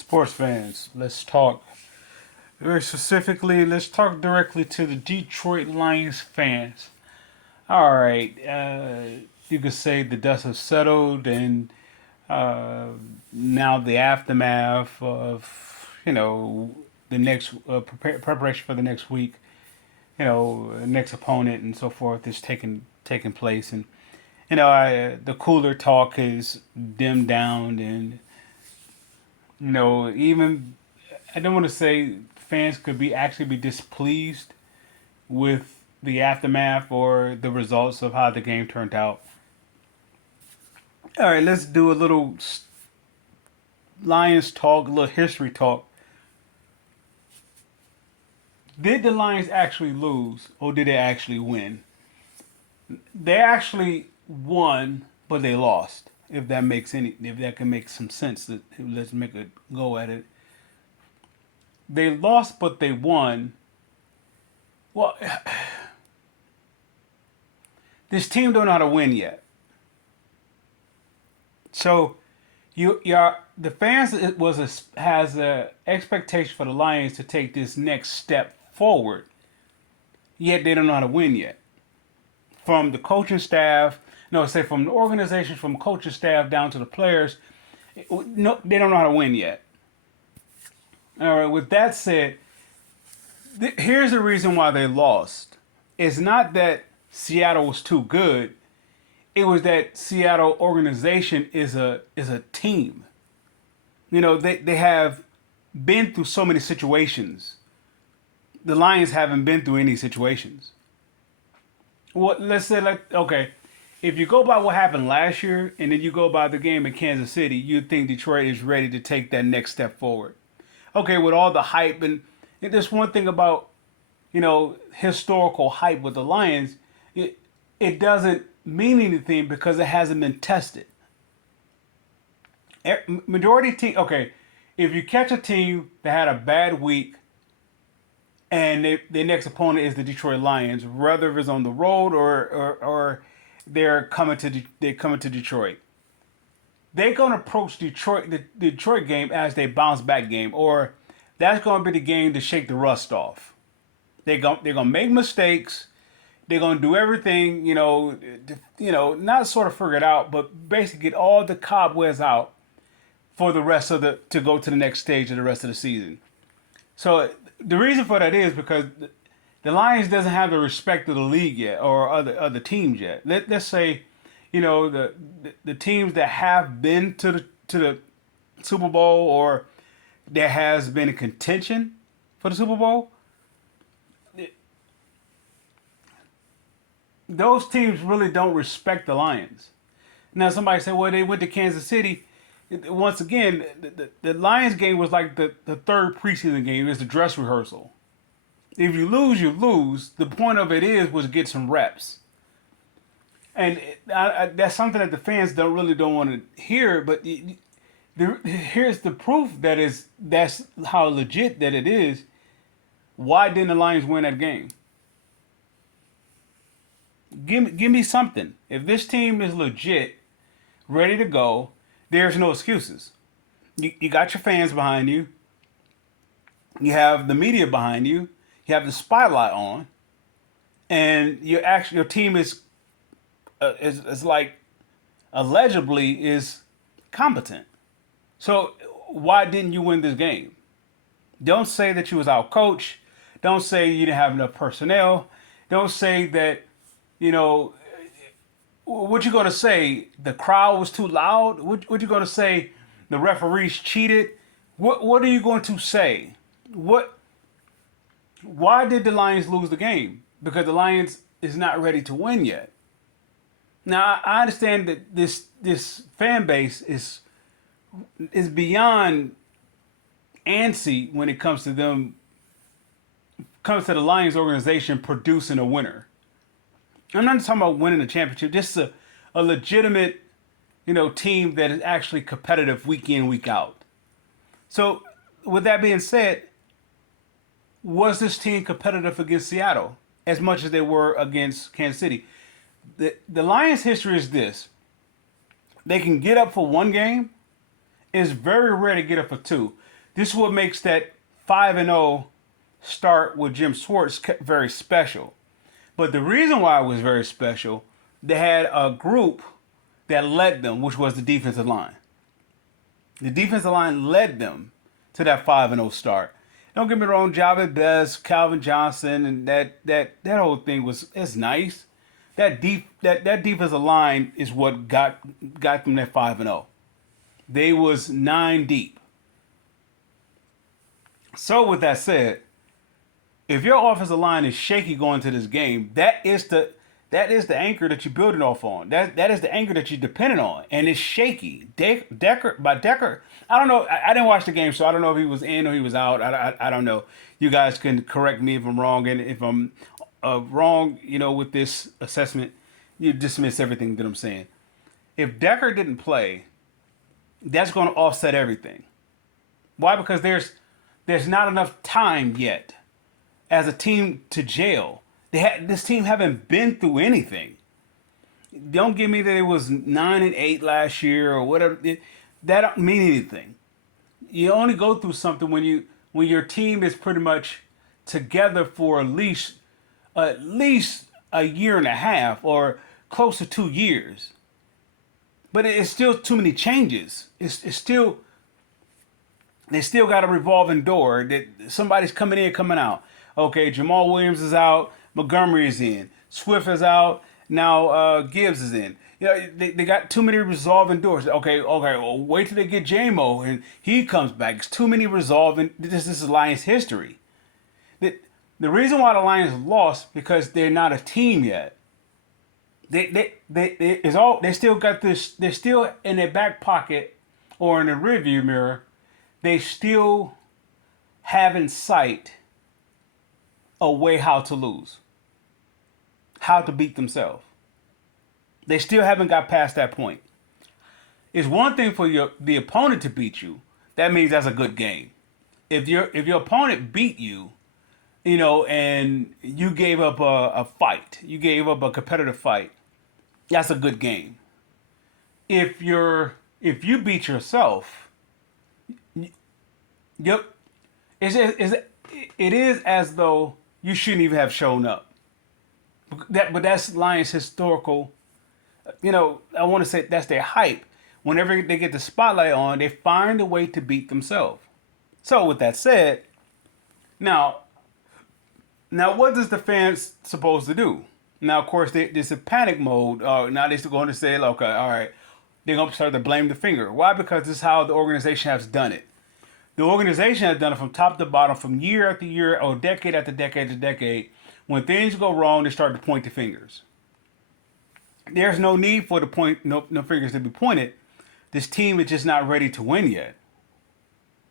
Sports fans, let's talk. Very specifically, let's talk directly to the Detroit Lions fans. All right, you could say the dust has settled, and uh, now the aftermath of the next preparation for the next week, next opponent and so forth is taking place, and the cooler talk is dimmed down, and even I don't want to say fans could be actually be displeased with the aftermath or the results of how the game turned out. All right, let's do a little Lions talk, a little history talk. Did the Lions actually lose or did they actually win? They actually won, but they lost. If that can make some sense, let's make a go at it. They lost, but they won. Well, this team don't know how to win yet. So the fans has a expectation for the Lions to take this next step forward. Yet they don't know how to win yet. From the coaching staff, no, say from the organization, from coaching staff down to the players, no, they don't know how to win yet. All right. With that said, here's the reason why they lost. It's not that Seattle was too good. It was that Seattle organization is a team. They have been through so many situations. The Lions haven't been through any situations. Well, let's say okay, if you go by what happened last year and then you go by the game in Kansas City, you'd think Detroit is ready to take that next step forward. Okay, with all the hype and there's one thing about historical hype with the Lions, it doesn't mean anything because it hasn't been tested. Majority team, okay, if you catch a team that had a bad week and their next opponent is the Detroit Lions, whether it's on the road or they're coming to Detroit, they're gonna approach the Detroit game as they bounce back game, or that's gonna be the game to shake the rust off. They're gonna make mistakes. They're gonna do everything, not sort of figure it out, but basically get all the cobwebs out for the rest of to go to the next stage of the rest of the season. So the reason for that is because the Lions doesn't have the respect of the league yet or other teams yet. Let's say, the teams that have been to the Super Bowl or there has been a contention for the Super Bowl. Those teams really don't respect the Lions. Now somebody said, well, they went to Kansas City. Once again, the Lions game was like the third preseason game. It's the dress rehearsal. If you lose, you lose. The point of it was to get some reps. And that's something that the fans don't want to hear. But here's the proof that's how legit that it is. Why didn't the Lions win that game? Give me something. If this team is legit, ready to go, there's no excuses. You got your fans behind you. You have the media behind you. You have the spotlight on, and your team is like allegedly is competent. So why didn't you win this game? Don't say that you was out coached. Don't say you didn't have enough personnel. Don't say that what you gonna say? The crowd was too loud. What you gonna say? The referees cheated. What are you going to say? What? Why did the Lions lose the game? Because the Lions is not ready to win yet. Now I understand that this fan base is beyond antsy when it comes to the Lions organization producing a winner. I'm not talking about winning a championship. Just a legitimate, team that is actually competitive week in, week out. So, with that being said, was this team competitive against Seattle as much as they were against Kansas City? The Lions' history is this: they can get up for one game, It's very rare to get up for two. This is what makes that 5-0 start with Jim Schwartz very special. But the reason why it was very special, they had a group that led them, which was the defensive line. The defensive line led them to that 5-0 start. Don't get me wrong, Javid Best, Calvin Johnson, and that whole thing is nice. That defensive line is what got them that 5-0. They was 9 deep. So with that said, if your offensive line is shaky going to this game, that is the anchor that you're building off on. That is the anchor that you're dependent on, and it's shaky. Decker. I don't know. I didn't watch the game, so I don't know if he was in or he was out. I don't know. You guys can correct me if I'm wrong, and if I'm wrong, with this assessment, you dismiss everything that I'm saying. If Decker didn't play, that's going to offset everything. Why? Because there's not enough time yet as a team to jail. This team haven't been through anything. Don't give me that it was 9-8 last year or whatever. That don't mean anything. You only go through something when your team is pretty much together for at least a year and a half or close to 2 years. But it's still too many changes. It's still they still got a revolving door that somebody's coming in, coming out. Okay, Jamal Williams is out. Montgomery is in. Swift is out. Now Gibbs is in. They got too many resolving doors. Okay. Well, wait till they get JMO and he comes back. It's too many resolving. This is Lions history. The reason why the Lions lost because they're not a team yet. They still got this. They're still in their back pocket or in the rearview mirror. They still have in sight a way how to lose, how to beat themselves. They still haven't got past that point. It's one thing for the opponent to beat you. That means that's a good game. If your opponent beat you, and you gave up a fight, you gave up a competitive fight, that's a good game. If you beat yourself, it is as though you shouldn't even have shown up. But that's Lions' historical. I want to say that's their hype. Whenever they get the spotlight on, they find a way to beat themselves. So with that said, now what does the fans supposed to do? Now, of course, there's a panic mode. Now they're going to say, okay, all right, they're going to start to blame the finger. Why? Because this is how the organization has done it. The organization has done it from top to bottom, from year after year, or decade after decade to decade. When things go wrong, they start to point the fingers. There's no need for no fingers to be pointed. This team is just not ready to win yet.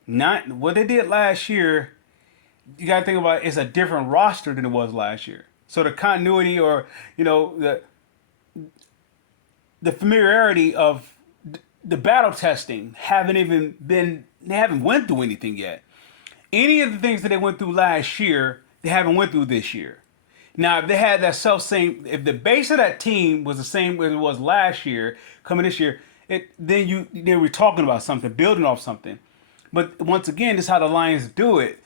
Not what they did last year. You got to think about it's a different roster than it was last year. So the continuity or the familiarity of the battle testing they haven't went through anything yet. Any of the things that they went through last year, they haven't went through this year. Now, if they had that if the base of that team was the same as it was last year, coming this year, then we're talking about something, building off something. But once again, this is how the Lions do it.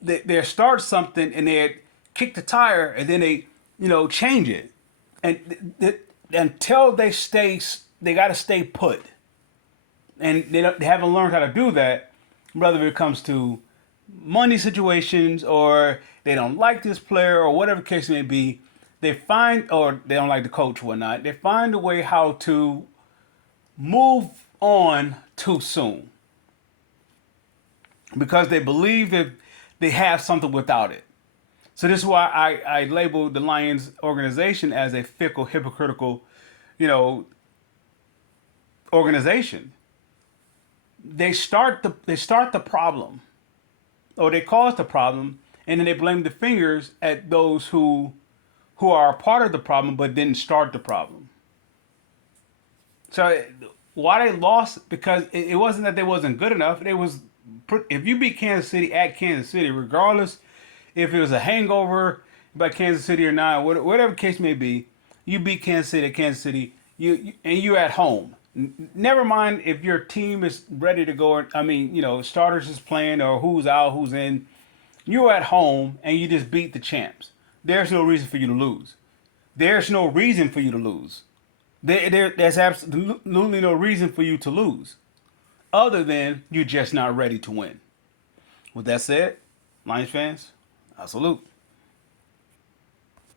They start something and they kick the tire and then they, change it. And until they got to stay put. And they haven't learned how to do that, whether it comes to money situations or they don't like this player or whatever the case may be. Or they don't like the coach or whatnot. They find a way how to move on too soon because they believe that they have something without it. So this is why I label the Lions organization as a fickle, hypocritical, organization. They start the problem, or they cause the problem, and then they blame the fingers at those who are a part of the problem but didn't start the problem. So why they lost? Because it wasn't that they wasn't good enough. If you beat Kansas City at Kansas City, regardless if it was a hangover by Kansas City or not, whatever case may be, you beat Kansas City at Kansas City. You're at home. Never mind if your team is ready to go. I mean, starters is playing or who's out, who's in. You're at home and you just beat the champs. There's no reason for you to lose. There's no reason for you to lose. There's absolutely no reason for you to lose, other than you're just not ready to win. With that said, Lions fans, I salute.